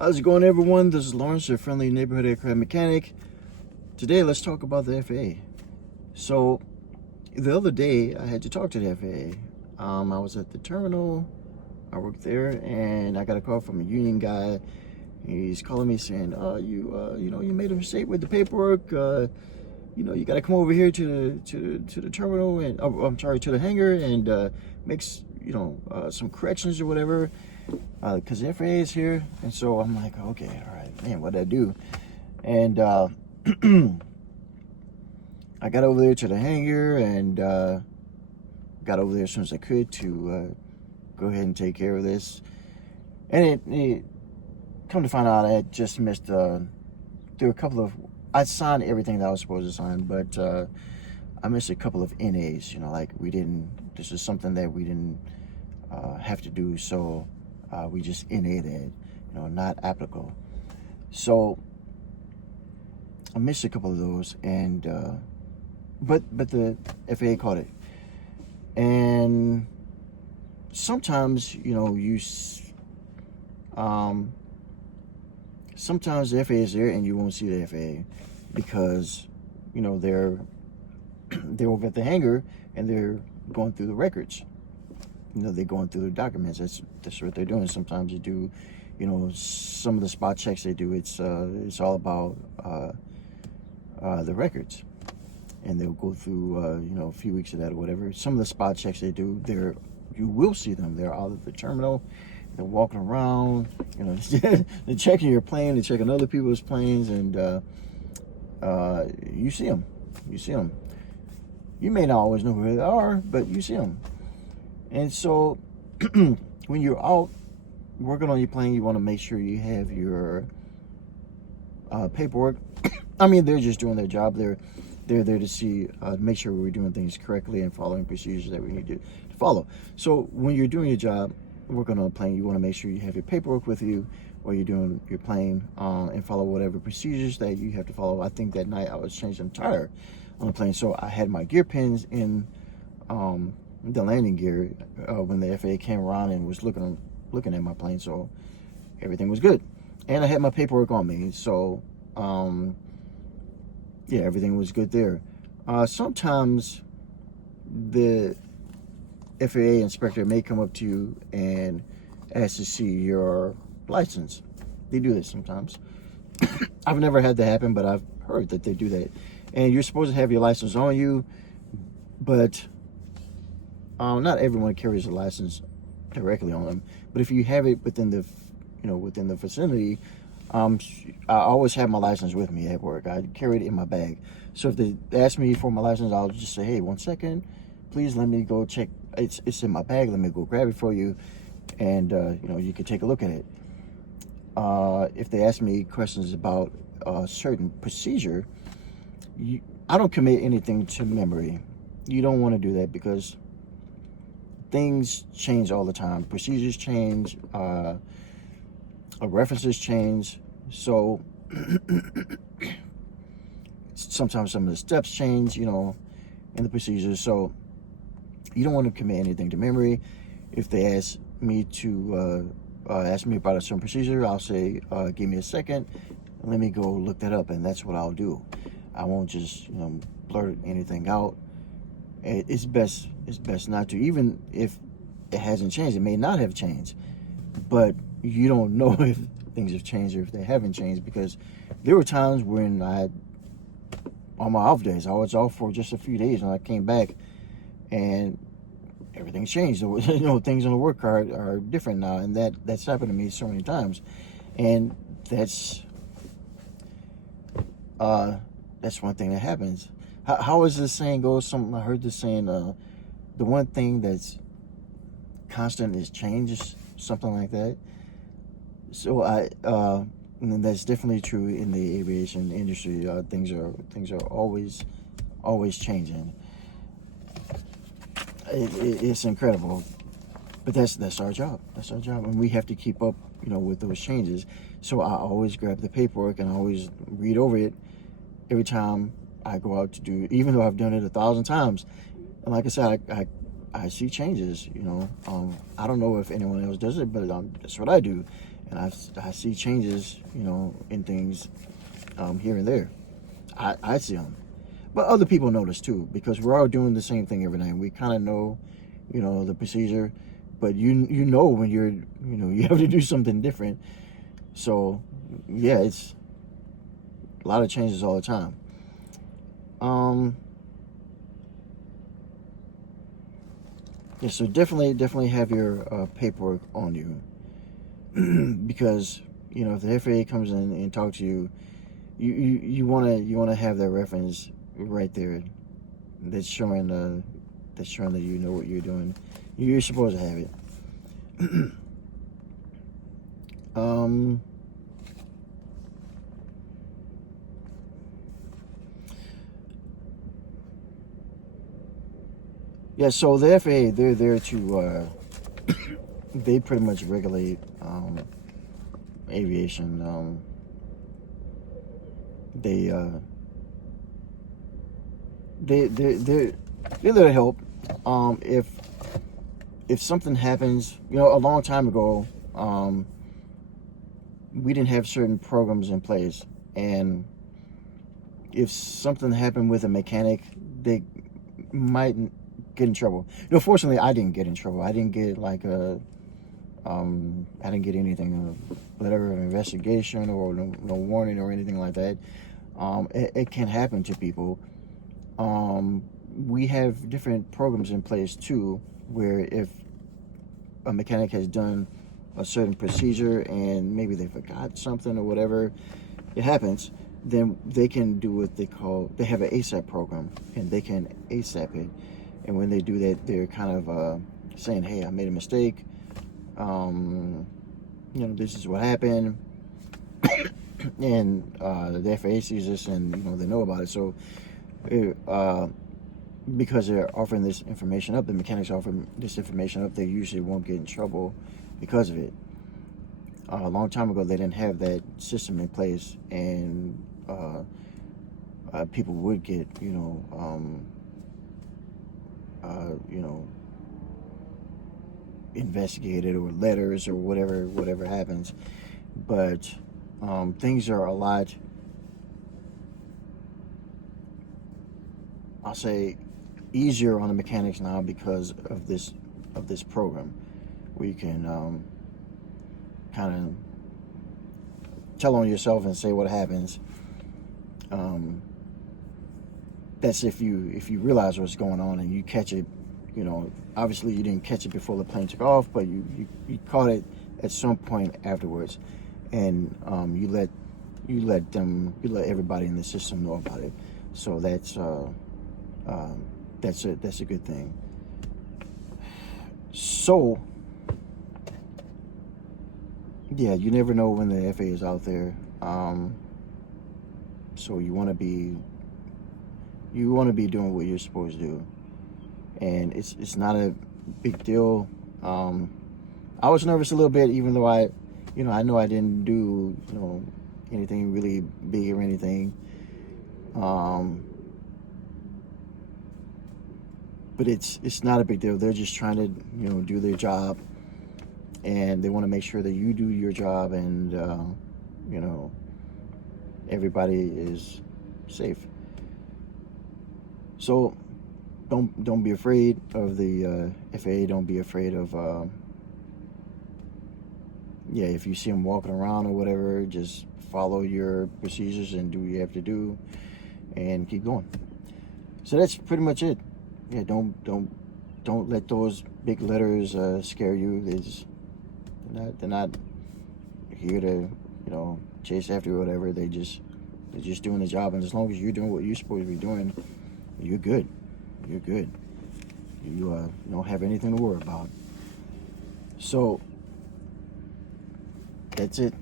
How's it going, everyone? This is Lawrence, your friendly neighborhood aircraft mechanic. Today, let's talk about the FAA. So, the other day, I had to talk to the FAA. I was at the terminal, I worked there, and I got a call from a union guy. He's calling me saying, you made a mistake with the paperwork. You got to come over here to the terminal, and to the hangar, and make some corrections or whatever. Because the FAA is here. And so I'm like, okay, all right, man, what did I do? And I got over there to the hangar and got over there as soon as I could to go ahead and take care of this. And it come to find out, I had just missed, there were a couple of, I signed everything that I was supposed to sign, but I missed a couple of NAs, this is something that we didn't have to do, so we just NA'd it, not applicable. So I missed a couple of those, and but the FAA caught it. And sometimes sometimes the FAA is there and you won't see the FAA because they're over at the hangar and they're going through the records. They're going through the documents. That's what they're doing. Sometimes you do, some of the spot checks they do. It's all about the records, and they'll go through a few weeks of that or whatever. Some of the spot checks they do, you will see them. They're out at the terminal. They're walking around. They're checking your plane. They're checking other people's planes, and you see them. You see them. You may not always know who they are, but you see them. And so when you're out working on your plane, you want to make sure you have your paperwork. I mean, they're just doing their job. They're there to see, make sure we're doing things correctly and following procedures that we need to follow. So when you're doing your job, working on a plane, you want to make sure you have your paperwork with you while you're doing your plane, and follow whatever procedures that you have to follow. I think that night I was changing a tire on the plane, so I had my gear pins in the landing gear when the FAA came around and was looking at my plane, so everything was good, and I had my paperwork on me, so yeah, everything was good there. Sometimes the FAA inspector may come up to you and ask to see your license. They do this sometimes. I've never had that happen, but I've heard that they do that, and you're supposed to have your license on you, but not everyone carries a license directly on them, but if you have it within the vicinity, I always have my license with me at work. I carry it in my bag. So if they ask me for my license, I'll just say, hey, 1 second, please let me go check. It's in my bag. Let me go grab it for you, and you can take a look at it. If they ask me questions about a certain procedure, I don't commit anything to memory. You don't want to do that because things change all the time. Procedures change, references change. So sometimes some of the steps change, in the procedures. So you don't want to commit anything to memory. If they ask me about a certain procedure, I'll say, give me a second, let me go look that up, and that's what I'll do. I won't just blurt anything out. It's best not to, even if it hasn't changed. It may not have changed, but you don't know if things have changed or if they haven't changed, because there were times when on my off days, I was off for just a few days, and I came back and everything's changed. Things on the work card are different now, and that's happened to me so many times, and that's one thing that happens. How is this saying goes? Something I heard this saying, the one thing that's constant is change, something like that. So and that's definitely true in the aviation industry. Things are always changing. It's incredible, but that's our job. That's our job, and we have to keep up, with those changes. So I always grab the paperwork and I always read over it every time I go out to do, even though I've done it 1,000 times. And like I said, I see changes, I don't know if anyone else does it, but that's what I do. and I see changes, in things here and there. I see them, but other people notice too, because we're all doing the same thing every night. We kind of know, the procedure, but you know when you have to do something different. So yeah, it's a lot of changes all the time. Yeah, so definitely have your paperwork on you, because if the FAA comes in and talks to you, you wanna have that reference right there that's showing that you know what you're doing. You're supposed to have it. um, yeah, so the FAA, they're there to they pretty much regulate aviation. They they're there to help. If something happens, a long time ago, we didn't have certain programs in place, and if something happened with a mechanic, they might get in trouble. Fortunately, I didn't get in trouble. I didn't get I didn't get anything, a letter of investigation or no warning or anything like that. It can happen to people. We have different programs in place too, where if a mechanic has done a certain procedure and maybe they forgot something or whatever, it happens, then they can do what they have an ASAP program, and they can ASAP it. And when they do that, they're kind of saying, hey, I made a mistake. This is what happened. And the FAA sees this, and they know about it. So because they're offering this information up, the mechanics offer this information up, they usually won't get in trouble because of it. A long time ago, they didn't have that system in place, and people would get investigated, or letters, or whatever happens. But things are a lot, I'll say, easier on the mechanics now because of this program, where you can kind of tell on yourself and say what happens. That's if you realize what's going on and you catch it. Obviously you didn't catch it before the plane took off, but you caught it at some point afterwards, and you let everybody in the system know about it. So that's a good thing. So yeah, you never know when the FAA is out there. So you want to be doing what you're supposed to do, and it's not a big deal. I was nervous a little bit, even though I know I didn't do anything really big or anything. But it's not a big deal. They're just trying to do their job, and they want to make sure that you do your job, and everybody is safe. So don't be afraid of the FAA. Don't be afraid of if you see them walking around or whatever, just follow your procedures and do what you have to do, and keep going. So that's pretty much it. Yeah, don't let those big letters scare you. They're not here to chase after you or whatever. They're just doing the job, and as long as you're doing what you're supposed to be doing, you're good. You're good. You don't have anything to worry about. So that's it.